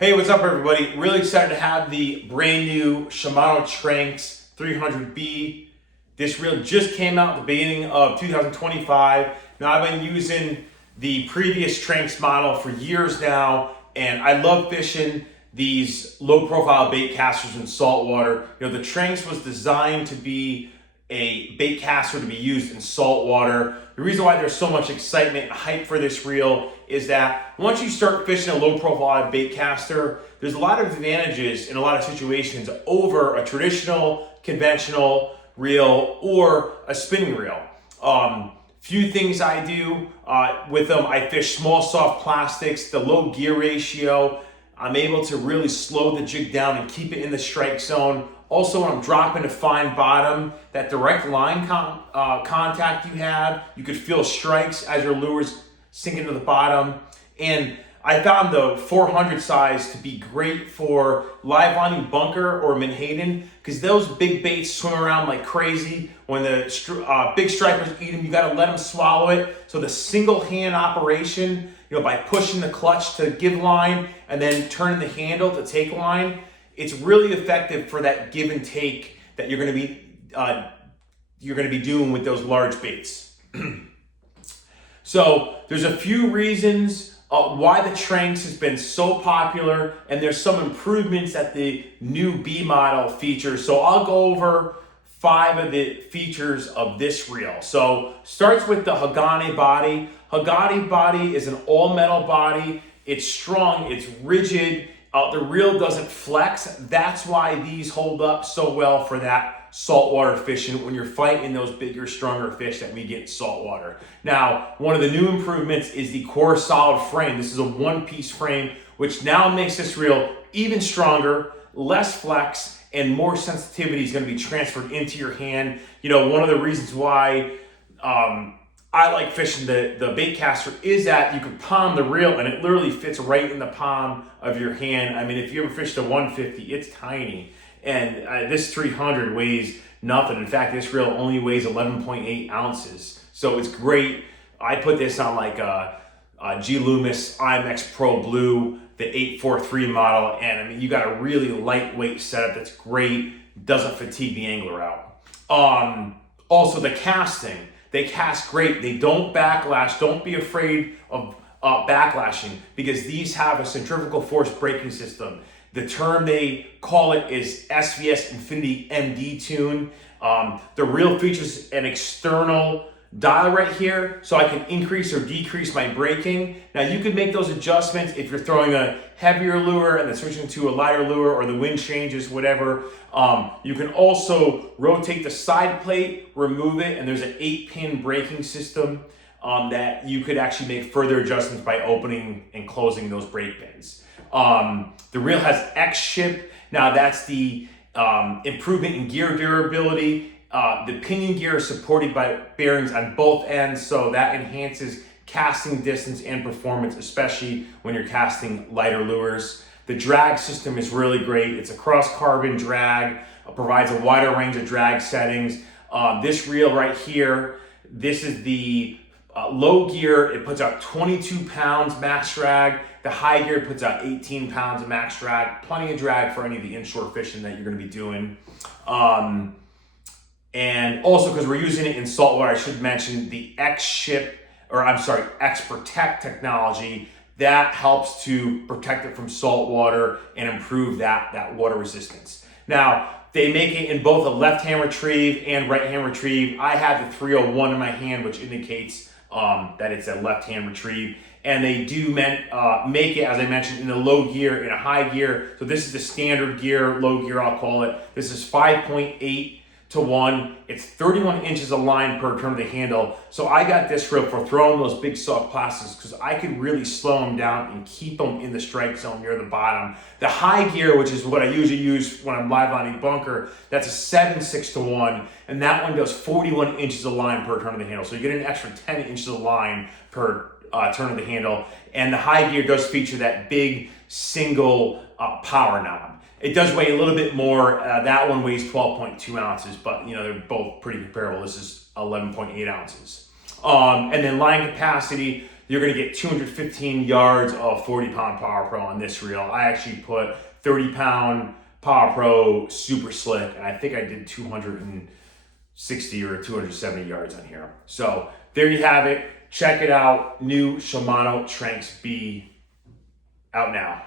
Hey, what's up everybody? Really excited to have the brand new Shimano Tranx 300B. This reel just came out at the beginning of 2025. Now I've been using the previous Tranx model for years now, and I love fishing these low profile bait casters in saltwater. You know, the Tranx was designed to be a bait caster to be used in saltwater. The reason why there's so much excitement and hype for this reel is that once you start fishing a low profile bait caster, there's a lot of advantages in a lot of situations over a traditional, conventional reel or a spinning reel. Few things I do with them. I fish small soft plastics, the low gear ratio. I'm able to really slow the jig down and keep it in the strike zone. Also, when I'm dropping a fine bottom, that direct line contact you have, you could feel strikes as your lure's sinking to the bottom. And I found the 400 size to be great for live lining bunker or menhaden, because those big baits swim around like crazy. When the big stripers eat them, you gotta let them swallow it. So the single hand operation, by pushing the clutch to give line and then turning the handle to take line, it's really effective for that give and take that you're going to be doing with those large baits. So there's a few reasons why the Tranx has been so popular, and there's some improvements that the new B model features. So I'll go over 5 of the features of this reel. So starts with the Hagane Body. Hagane Body is an all metal body. It's strong, it's rigid. The reel doesn't flex. That's why these hold up so well for that saltwater fishing when you're fighting those bigger, stronger fish that we get in saltwater. Now, one of the new improvements is the core solid frame. This is a one-piece frame, which now makes this reel even stronger, less flex, and more sensitivity is going to be transferred into your hand. One of the reasons why I like fishing the bait caster is that you can palm the reel and it literally fits right in the palm of your hand. I mean, if you ever fished a 150, it's tiny. And this 300 weighs nothing. In fact, this reel only weighs 11.8 ounces. So it's great. I put this on like a G Loomis IMX Pro Blue, the 843 model. And I mean, you got a really lightweight setup that's great. Doesn't fatigue the angler out. Also the casting. They cast great. They don't backlash. Don't be afraid of backlashing, because these have a centrifugal force braking system. The term they call it is SVS Infinity MD Tune. The reel features an external dial right here, so I can increase or decrease my braking. Now you could make those adjustments if you're throwing a heavier lure and then switching to a lighter lure, or the wind changes, whatever. You can also rotate the side plate, remove it, and there's an 8-pin braking system that you could actually make further adjustments by opening and closing those brake pins. The reel has X-Ship. Now that's the improvement in gear durability. The pinion gear is supported by bearings on both ends, so that enhances casting distance and performance, especially when you're casting lighter lures. The drag system is really great. It's a cross-carbon drag, provides a wider range of drag settings. This reel right here, this is the low gear. It puts out 22 pounds max drag. The high gear puts out 18 pounds of max drag. Plenty of drag for any of the inshore fishing that you're going to be doing. And also, because we're using it in saltwater, I should mention the X-Protect technology that helps to protect it from saltwater and improve that water resistance. Now, they make it in both a left-hand retrieve and right-hand retrieve. I have the 301 in my hand, which indicates that it's a left-hand retrieve. And they do make it, as I mentioned, in a low gear, in a high gear. So this is the standard gear, low gear I'll call it. This is 5.8 to 1. It's 31 inches of line per turn of the handle. So I got this reel for throwing those big soft plastics, because I could really slow them down and keep them in the strike zone near the bottom. The high gear, which is what I usually use when I'm live lining bunker, that's a 7.6 to 1, and that one does 41 inches of line per turn of the handle. So you get an extra 10 inches of line per turn of the handle. And the high gear does feature that big single power knob. It does weigh a little bit more. That one weighs 12.2 ounces, but they're both pretty comparable. This is 11.8 ounces. And then line capacity, you're gonna get 215 yards of 40-pound Power Pro on this reel. I actually put 30-pound Power Pro Super Slick, and I think I did 260 or 270 yards on here. So there you have it. Check it out. New Shimano Tranx B out now.